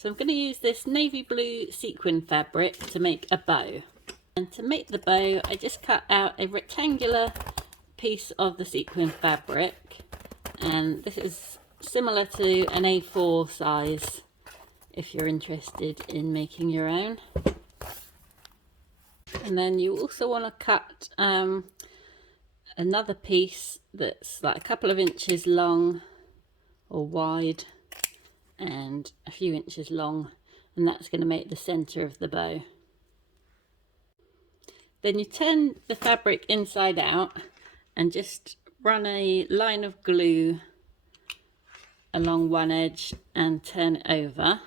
So I'm going to use this navy blue sequin fabric to make a bow. And to make the bow, I just cut out a rectangular piece of the sequin fabric. And this is similar to an A4 size if you're interested in making your own. And then you also want to cut another piece that's like a couple of inches long or wide and a few inches long, and that's going to make the center of the bow. Then you turn the fabric inside out and just run a line of glue along one edge and turn it over.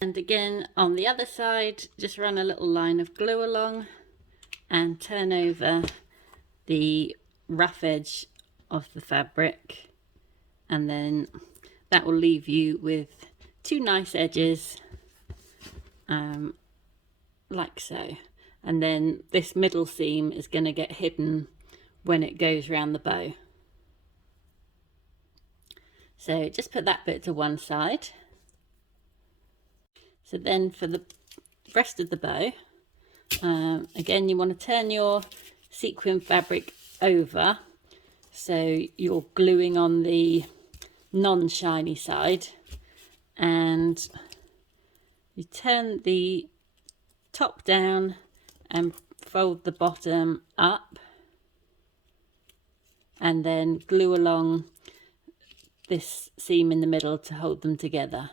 And again on the other side, just run a little line of glue along and turn over the rough edge of the fabric, and then that will leave you with two nice edges like so. And then this middle seam is going to get hidden when it goes around the bow. So just put that bit to one side. So then for the rest of the bow, again you want to turn your sequin fabric over so you're gluing on the non-shiny side, and you turn the top down and fold the bottom up, and then glue along this seam in the middle to hold them together.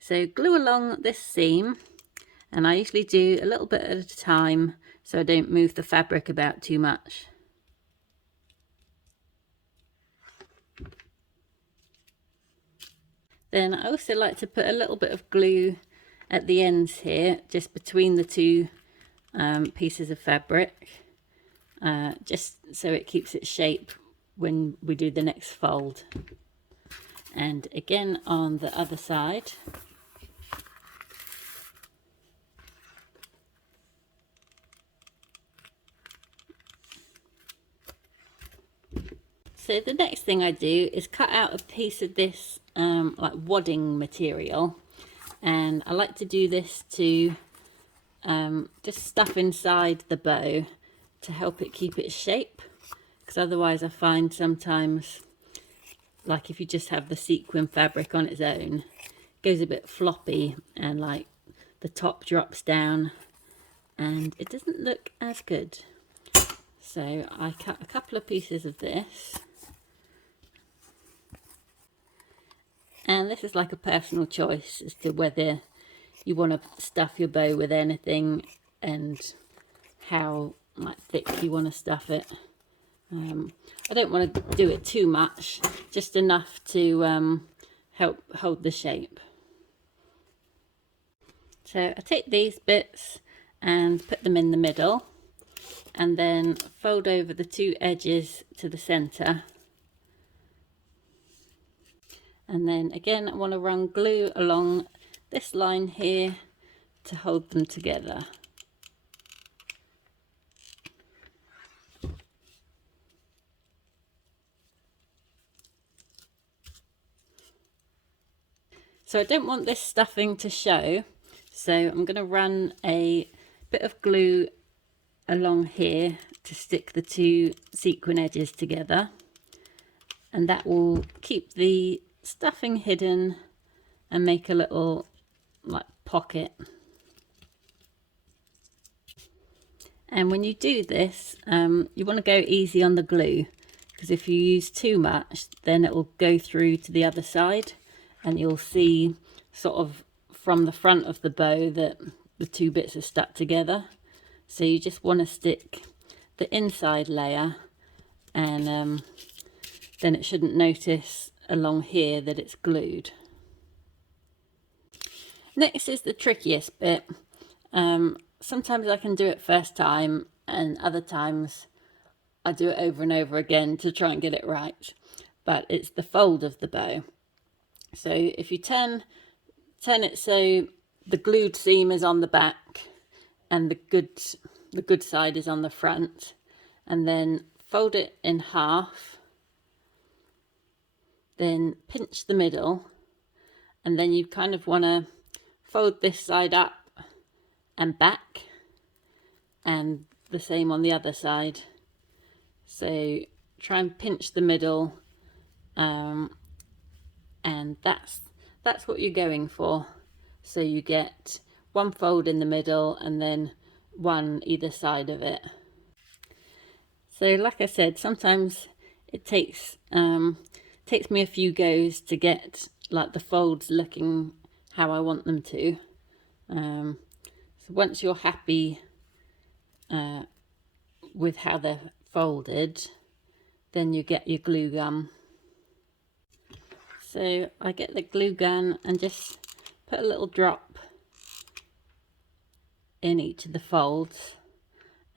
So glue along this seam, and I usually do a little bit at a time so I don't move the fabric about too much. Then I also like to put a little bit of glue at the ends here, just between the two pieces of fabric, just so it keeps its shape when we do the next fold. And again on the other side. So the next thing I do is cut out a piece of this like wadding material, and I like to do this to just stuff inside the bow to help it keep its shape, because otherwise I find sometimes, like if you just have the sequin fabric on its own, it goes a bit floppy and like the top drops down and it doesn't look as good. So I cut a couple of pieces of this. And this is like a personal choice as to whether you want to stuff your bow with anything and how like thick you want to stuff it. I don't want to do it too much, just enough to help hold the shape. So I take these bits and put them in the middle, and then fold over the two edges to the center. And then again I want to run glue along this line here to hold them together. So I don't want this stuffing to show, so I'm going to run a bit of glue along here to stick the two sequin edges together, and that will keep the stuffing hidden and make a little like pocket. And when you do this, you want to go easy on the glue, because if you use too much then it will go through to the other side, and you'll see sort of from the front of the bow that the two bits are stuck together. So you just want to stick the inside layer, and then it shouldn't notice along here that it's glued. Next is the trickiest bit. Sometimes I can do it first time, and other times I do it over and over again to try and get it right. But it's the fold of the bow. So if you turn it so the glued seam is on the back and the good side is on the front, and then fold it in half then pinch the middle, and then you kind of want to fold this side up and back, and the same on the other side. So try and pinch the middle, and that's what you're going for. So you get one fold in the middle and then one either side of it. So like I said, sometimes it takes me a few goes to get like the folds looking how I want them to. So once you're happy with how they're folded, then you get your glue gun. So I get the glue gun and just put a little drop in each of the folds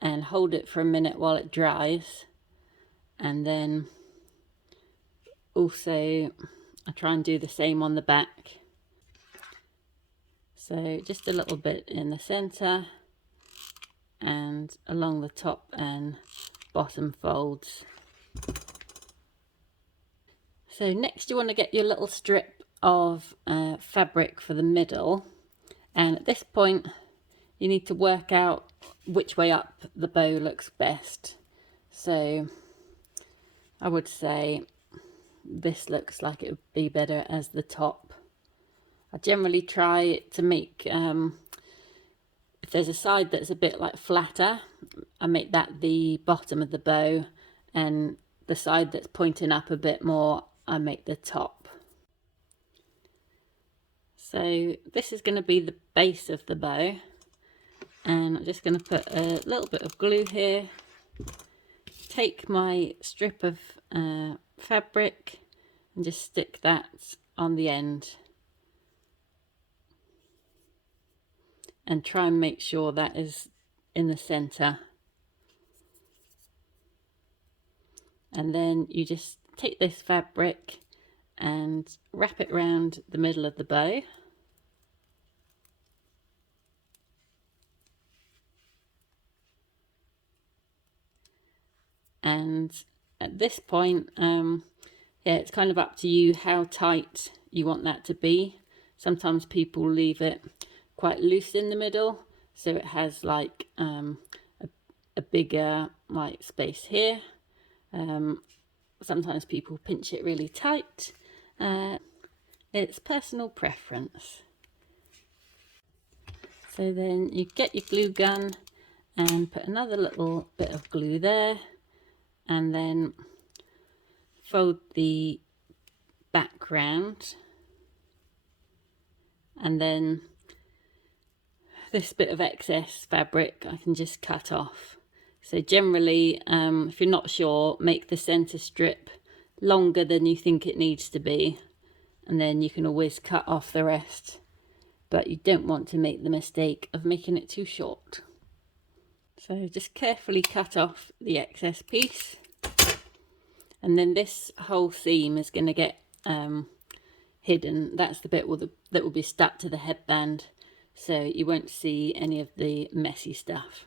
and hold it for a minute while it dries, and then also I try and do the same on the back. So just a little bit in the center and along the top and bottom folds. So next you want to get your little strip of fabric for the middle, and at this point you need to work out which way up the bow looks best. So I would say this looks like it would be better as the top. I generally try to make, if there's a side that's a bit like flatter, I make that the bottom of the bow, and the side that's pointing up a bit more, I make the top. So this is going to be the base of the bow, and I'm just going to put a little bit of glue here. Take my strip of fabric and just stick that on the end, and try and make sure that is in the center. And then you just take this fabric and wrap it around the middle of the bow. And at this point, yeah, it's kind of up to you how tight you want that to be. Sometimes people leave it quite loose in the middle, so it has like a bigger like space here. Sometimes people pinch it really tight. It's personal preference. So then you get your glue gun and put another little bit of glue there, and then fold the background, and then this bit of excess fabric I can just cut off. So generally, if you're not sure, make the center strip longer than you think it needs to be, and then you can always cut off the rest, but you don't want to make the mistake of making it too short. So just carefully cut off the excess piece, and then this whole seam is going to get hidden. That's the bit that will be stuck to the headband, so you won't see any of the messy stuff.